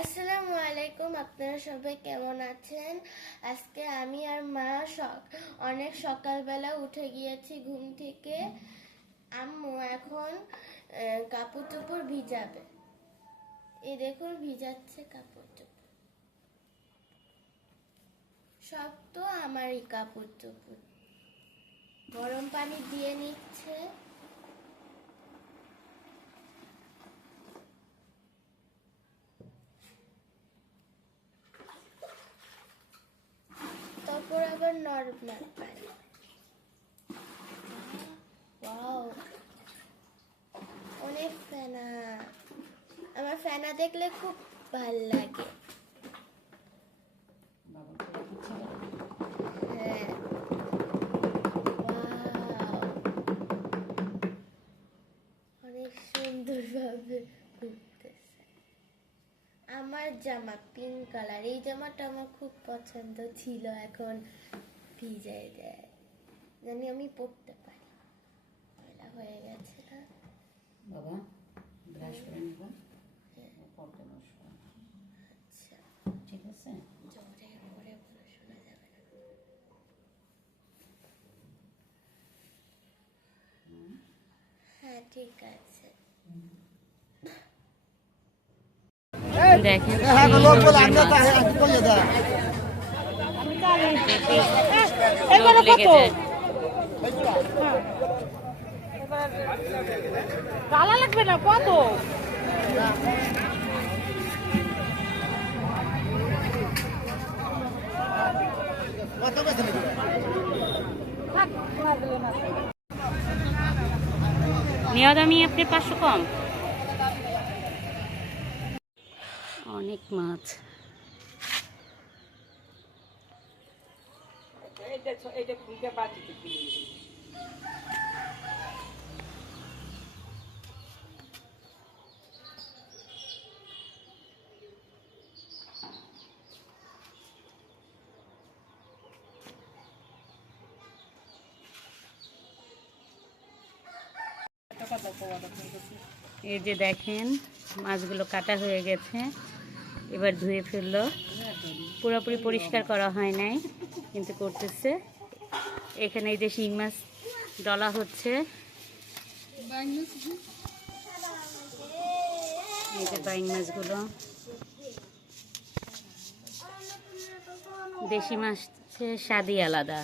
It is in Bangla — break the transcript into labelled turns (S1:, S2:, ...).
S1: আসসালামু আলাইকুম, আপনারা সবাই কেমন আছেন? আজকে আমি আর মা অনেক সকালবেলা উঠে গিয়েছি ঘুম থেকে। আম্মু এখন কাপড় চোপড় ভিজাবে। এ দেখুন, ভিজাচ্ছে কাপড় চোপড়। সব তো আমারই কাপড় চোপড়। গরম পানি দিয়ে নিচ্ছে। আবার নর্মাল পানি ওয়াও অনেক ফেনা। আমার ফেনা দেখলে খুব ভালো লাগে। হ্যাঁ। Wow! অনেক সুন্দরভাবে ঘুরতেছে। আমার জামা পিঙ্ক কালার এই জামাটা আমার খুব পছন্দ ছিল এখন। ভিজাই দেয় জানি আমি পরতে পারি। ময়লা হয়ে গেছে না?
S2: বাবা ব্রাশ করে নেবা। পড়তে বসবো
S1: আচ্ছা।
S2: ঠিক আছে?
S1: জোরে করে বলে শোনা যাবে না। হ্যাঁ ঠিক আছে।
S3: দেখেন লোক লেগেছে।
S4: গালা লাগবে না কত?
S3: নেওয়া দামি আপনি পাঁচশো কম। অনেক মাছ। এই যে দেখেন মাছগুলো কাটা হয়ে গেছে এবার ধুয়ে ফেলল। পুরোপুরি পরিষ্কার করা হয় নাই, কিন্তু করতেছে। এখানে এই যে শিং মাছ ডলা হচ্ছে। এই মাছগুলো। দেশি মাছ স্বাদই আলাদা।